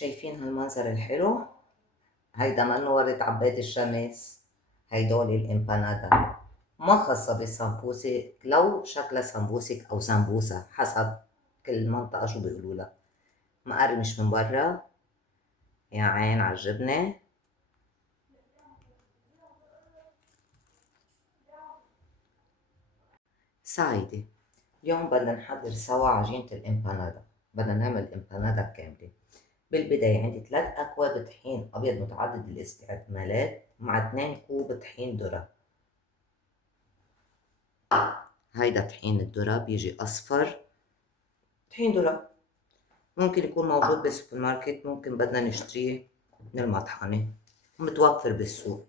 شايفين هالمنظر الحلو؟ هيدا منه ورد عباد الشمس، هيدول الامبانادا. ما خاصة بالسمبوسة، لو شكلها سمبوسك أو سمبوسة حسب كل منطقة شو بيقولوا لها. مقرمش من برا، يا عين عالجبنة. سعيدة. اليوم بدنا نحضر سوا عجينة الامبانادا. بدنا نعمل امبانادا كاملة. بالبداية عندي 3 أكواب طحين أبيض متعدد الاستعمالات مع 2 كوب طحين ذرة. هيدا طحين الذرة بيجي أصفر، طحين ذرة ممكن يكون موجود بالسوبر ماركت، ممكن بدنا نشتريه من المطحنة، متوفر بالسوق.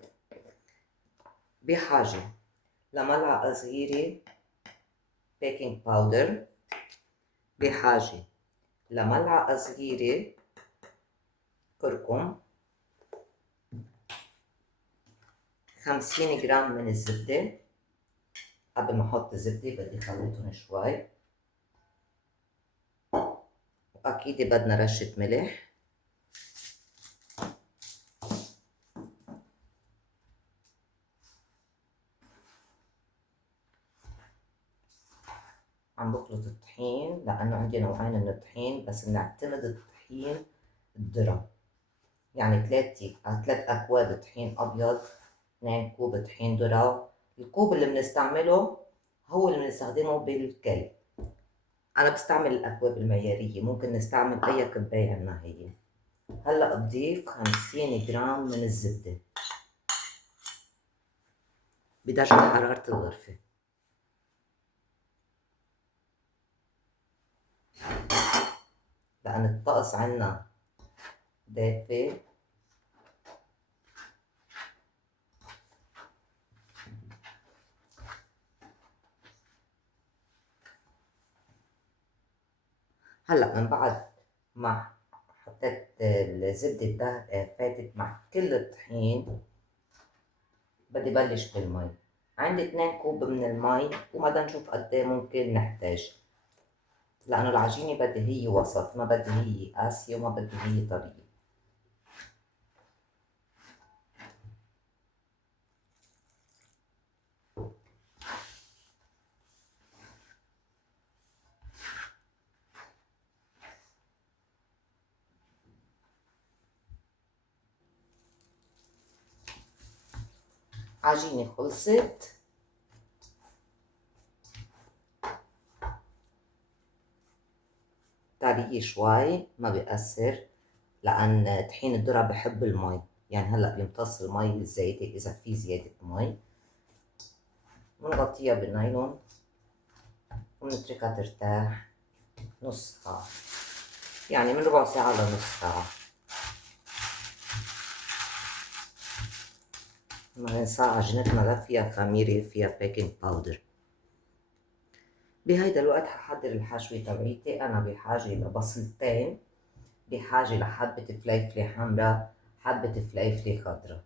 بحاجة لملعقة صغيرة بيكنج باودر، بحاجة لملعقة صغيرة كركم، 50 جرام من الزبدة. قبل ما احط الزبدة بدي خلطهم شوي، واكيد بدنا رشة ملح. عم بخلط الطحين لانه عندي نوعين من الطحين، بس بنعتمد الطحين الذرة. يعني 3 اكواب طحين ابيض، 2 كوب طحين ذرة. الكوب اللي بنستعمله هو اللي بنستخدمه بالكل. انا بستعمل الاكواب المعيارية، ممكن نستعمل اي كباية عنا هي. هلا بضيف 50 جرام من الزبدة بدرجة حرارة الغرفة. لأن الطقس عنا دافي، هلا من بعد ما حطيت الزبدة فاتت مع كل الطحين، بدي بلش بالمي. عندي 2 كوب من المي، وبدنا نشوف قد ايه ممكن نحتاج، لأنه العجينة بدي هي وسط، ما بدي هي قاسية وما بدي هي طرية. عجينة خلصت، طرية شوي ما بيأثر، لأن طحين الذرة بحب المي. يعني هلأ بيمتص المي الزايدة إذا في زيادة مي. بنغطيها بالنايلون ونتركها ترتاح نص ساعة، يعني من ربع ساعة لنص ساعة. ما ننسى عجينتنا لا فيها خميرة، فيها بيكنج باودر. بهيدا الوقت هحضر الحشوة تبعيتي. أنا بحاجة لبصلتين، بحاجة لحبة فليفلة حمرا، حبة فليفلة خضرا،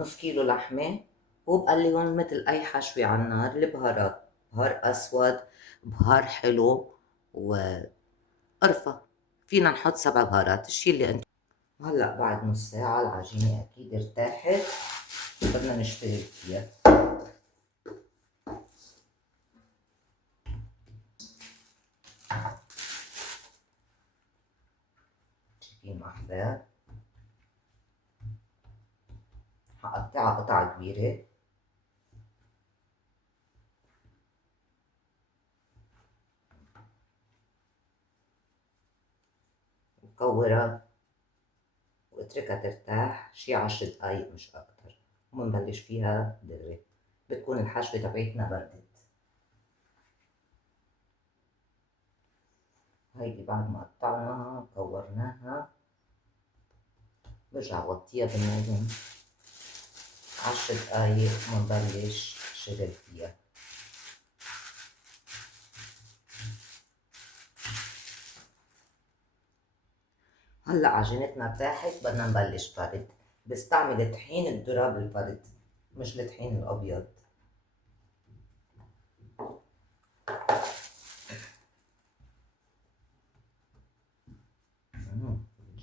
نص كيلو لحمة. وبقليهم مثل أي حشوة على النار. البهارات بهار أسود، بهار حلو، وقرفة. فينا نحط 7 بهارات، الشي اللي انتو. وهلأ بعد نص ساعة العجينة أكيد ارتاحت، بدنا نشتغل فيها. شايفين أحباب؟ هقطعها قطع كبيرة. وكورها واتركها ترتاح شي 10 دقايق مش أكتر، ومنبلش فيها دغري. بتكون الحشوة تبعتنا بردت. هيدي بعد ما قطعناها كورناها، برجع بغطيها بالنايلون 10 دقايق ومنبلش شغل فيها. هلا عجينتنا ارتاحت، بدنا نبلش فرد. بستعمل طحين الذرة بالفرد، مش الطحين الأبيض.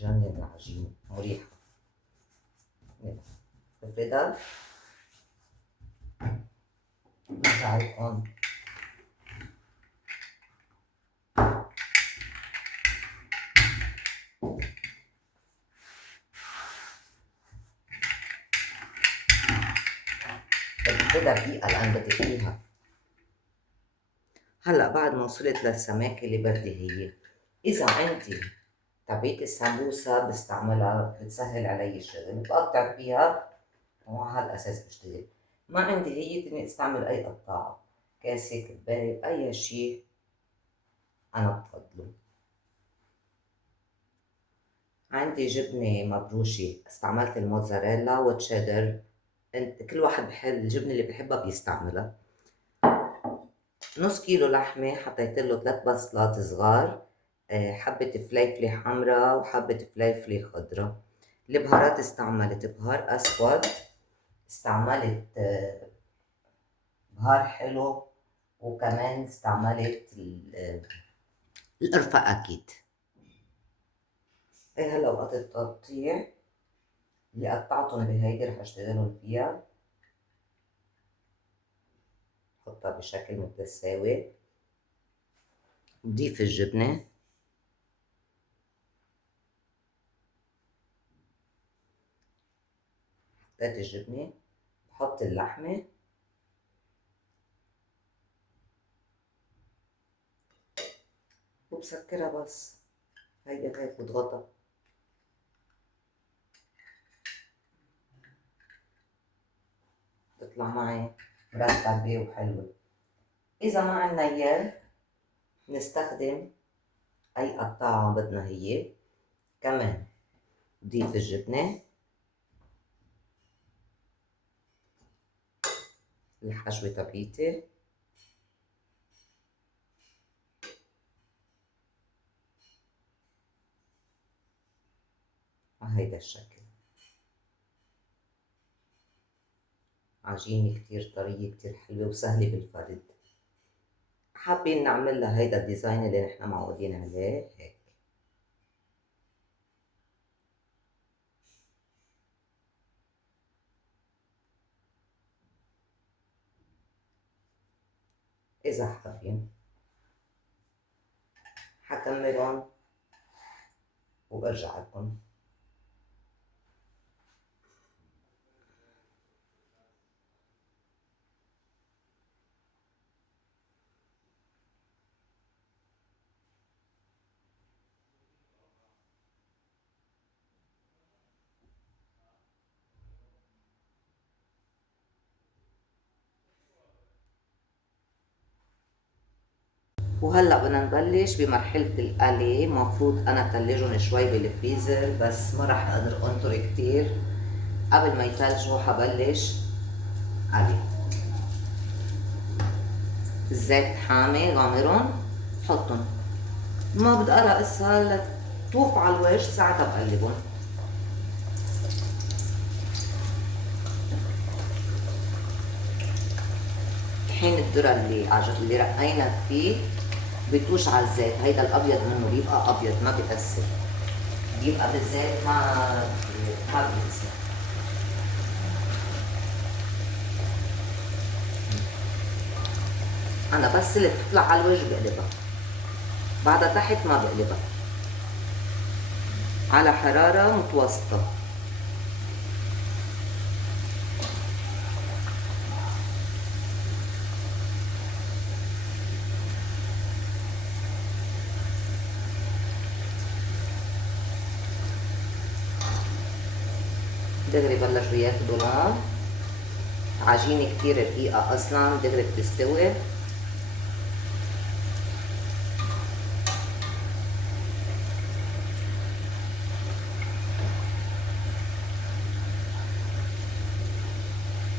بتجنن العجينة، مريحة. بفردها برجع لكم بفردها دقيقة لأن بدي فيها. هلا بعد ما وصلت للسماكة اللي بدي هي، إذا عندي تبعية السمبوسة بستعملها بتسهل علي الشغل، بقطع فيها وعلى هالأساس بشتغل. ما عندي هي فيني استعمل أي قطاعة، كاسة، كباية، أي شي أنا بفضله. عندي جبنة مبروشة، استعملت الموتزاريلا والتشيدر، كل واحد بحب الجبنة اللي بحبها بيستعملها. نص كيلو لحمة حطيت له 3 بصلات صغار، حبة فليفلة حمراء وحبة فليفلة خضراء. البهارات استعملت بهار أسود، استعملت بهار حلو، وكمان استعملت القرفة أكيد. هلا وقت التقطيع اللي قطعتهم بهيدي رح اشتغلهم فيها، حطها بشكل متساوي، بضيف الجبنة، حطيت الجبنة، بحط اللحمة، وبسكرها بس هيك بضغطها. تطلع معي مرتبة وحلوة. إذا ما عنا إياه نستخدم أي قطاعة بدنا هي. كمان بضيف الجبنة، الحشوة تبعيتي، وهيدا الشكل. عجينة كتير طرية، كتير حلوة وسهلة بالفرد. حابين نعمل لها هيدا الديزاين اللي نحن معودين عليه هيك. إذا حابين حكملهم وبرجع لكم. وهلا بدنا نبلش بمرحلة القلي. مفروض أنا تلجهم شوي بالفريزر بس ما راح أقدر أنطر كتير. قبل ما يتلجوا حبلش قلي. الزيت حامي غامرهم، حطهم. ما بدي أرقصها لتطوف على الوش، ساعتها بقلبهم. طحين الذرة اللي رقينا فيه بيطوش على الزيت. هيدا الأبيض منه بيبقى أبيض ما بيكسر، بيبقى بالزيت ما بيكسر. أنا بس اللي بتطلع على الوجه بقلبها، بعدها تحت ما بقلبها، على حرارة متوسطة. دغري بلشوا ياخدوا لون. عجينة كتير رقيقة أصلا، دغري بتستوي.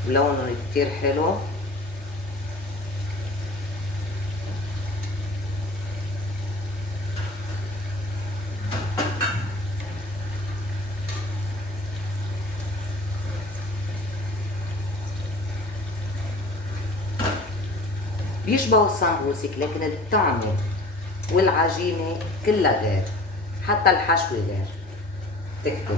لونهم كتير حلو. بيشبهوا السمبوسك لكن الطعمة والعجينة كلها غير، حتى الحشوة غير. تكتبوا.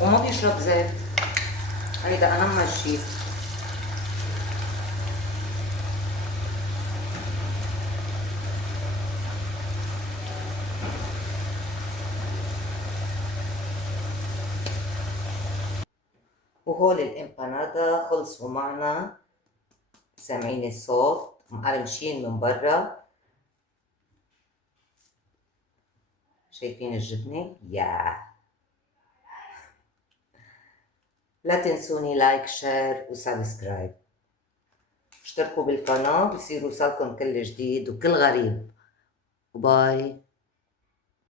وما بيشرب زيت، هيدا أهم شي. وهول الإمبانادا خلصوا معنا، سامعين الصوت مقرمشين من برا. شايفين الجبنة؟ لا تنسوني لايك شير وسبسكرايب، اشتركوا بالقناة بصير يوصلكم كل جديد وكل غريب. وباي.